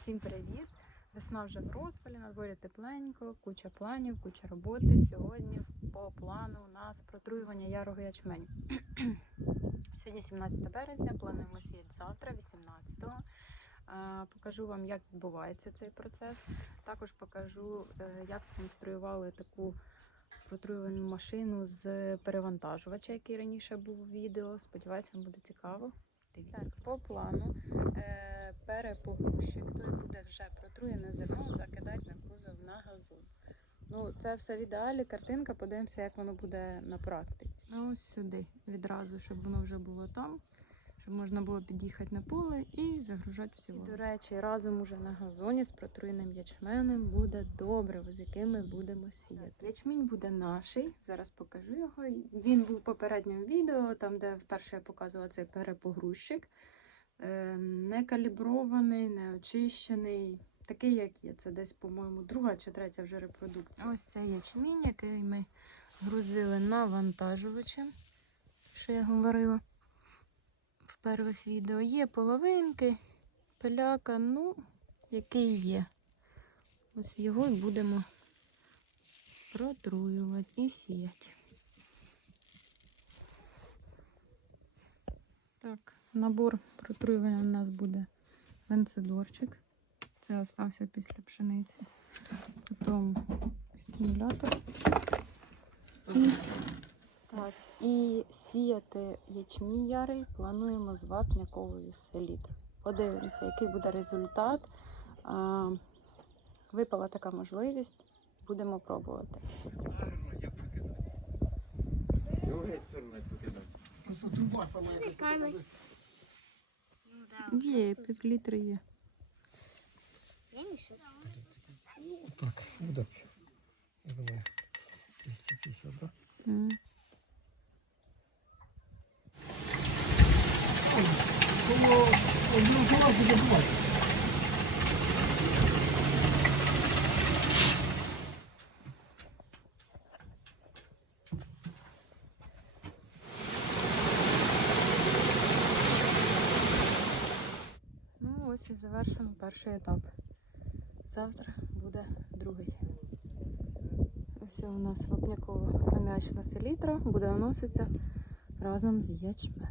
Всім привіт! Весна вже в розпалі, на дворі тепленько, куча планів, куча роботи. Сьогодні по плану у нас протруювання ярого ячменю. Сьогодні 17 березня, плануємо сіяти завтра, 18-го. Е, Покажу вам, як відбувається цей процес. Також покажу, е, як сконструювали таку протруювальну машину з перевантажувача, який раніше був у відео. Сподіваюсь, вам буде цікаво. Дивіться. Так, по плану е, перепогрузчик, той буде вже протруєне зерно закидати на кузов на газон. Ну, це все в ідеалі, картинка, подивимося, як воно буде на практиці. Ну, ось сюди відразу, щоб воно вже було там, щоб можна було під'їхати на поле і загружати всі До речі, разом уже на газоні з протруєним ячменем буде добре, з яким ми будемо сіяти. Ячмінь буде наший, зараз покажу його. Він був в попередньому відео, там, де вперше я показувала цей перепогрузчик. Е, Не калібрований, не очищений. Такий, як є. Це десь, по-моєму, друга чи третя вже репродукція. Ось цей ячмінь, який ми грузили навантажувачем, що я говорила перших відео. Є половинки, пиляка, ну, який є. Ось його і будемо протруювати і сіяти. Так, набор протруювання у нас буде венцидорчик. Це остався після пшениці. Потім стимулятор. І, так, і сіяти ячмінь ярий плануємо з вапняковою селітрою. Подивимося, який буде результат. Випала така можливість, будемо пробувати. Просто труба сама якась. Прикольно. така, Ну. Є, пів літри є. Шучу. Ну, так, буде. Я думаю, 250, да? Тому колонку буде бувати. Ну, ось і завершено перший етап. Завтра буде другий. Ось у нас вапнякова аміачна селітра буде вноситися разом з ячменем.